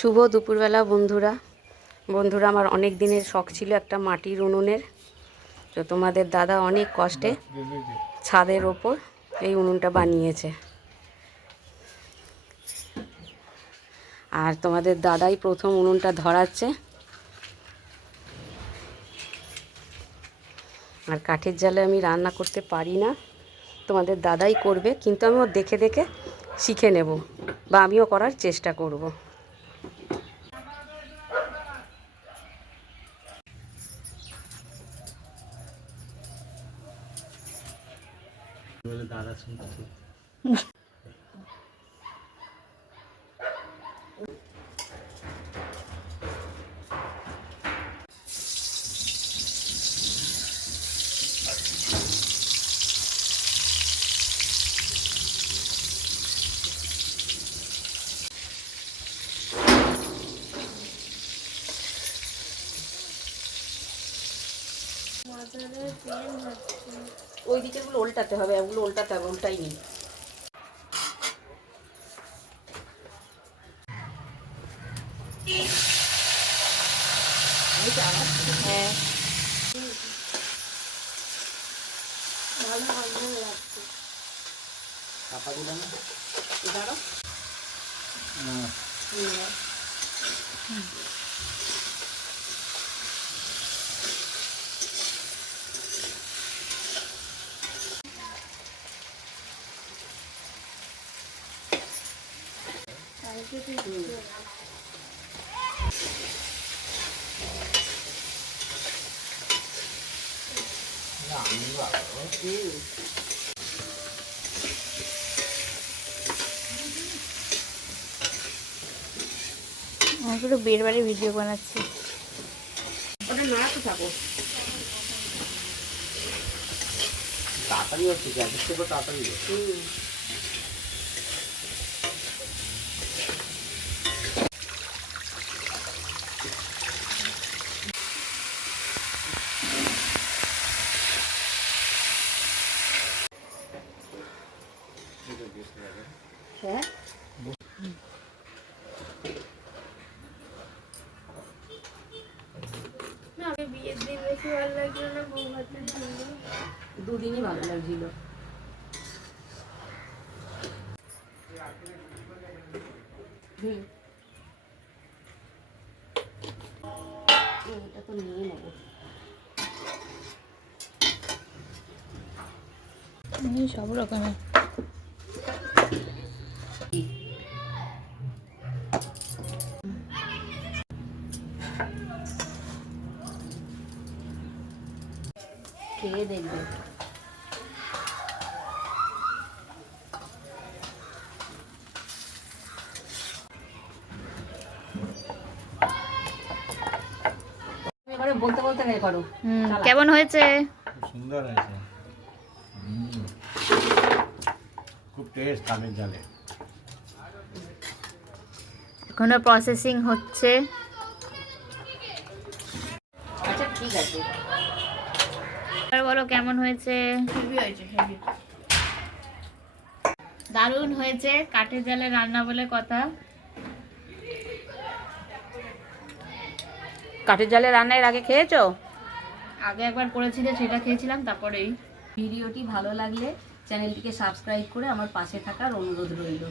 শুভ দুপুরবেলা বন্ধুরা। আমার অনেক দিনের শখ ছিল একটা মাটির উনুনের। তো তোমাদের দাদা অনেক কষ্টে ছাদের ওপর এই উনুনটা বানিয়েছে। আর তোমাদের দাদাই প্রথম উনুনটা ধরাচ্ছে। আর কাঠের জালে আমি রান্না করতে পারি না, তোমাদের দাদাই করবে, কিন্তু আমি ওর দেখে দেখে শিখে নেব বা আমিও করার চেষ্টা করব। দাদা শুনছি। ওই দিকেরগুলো উল্টাতে হবে, ওগুলো উল্টাতে হবে, উল্টাই নেই। হ্যাঁ, চাপা দিলাম দাঁড়াও। আমি পুরো বিয়ের বাড়ির ভিডিও বানাচ্ছি। ওটা নাড়াতে থাকো। তাড়াতাড়ি হচ্ছে, গ্যাসের থেকে তাড়াতাড়ি হচ্ছে। হ্যাঁ, বিয়ের দিন বেশি ভালো লাগছিল না বউ ভাতের জন্য? দুদিনই ভালো লাগছিল। এটা তো নিয়ে নেবো। সব রকমের খেয়ে দেখবে। এবারে বলতে বলতে খেয়ে করো। কেমন হয়েছে? সুন্দর হয়েছে। খুব টেস্ট কাঠের জালে। এখনো প্রসেসিং হচ্ছে। আচ্ছা ঠিক আছে। আর বলো কেমন হয়েছে? দারুণ হয়েছে, কাঠের জালে রান্না বলে কথা। কাঠের জালে রান্নার আগে খেয়েছো? আগে একবার করেছিলে, সেটা খেয়েছিলাম, তারপরেই। ভিডিওটি ভালো লাগলে চ্যানেলটিকে সাবস্ক্রাইব করে আমার পাশে থাকার অনুরোধ রইল।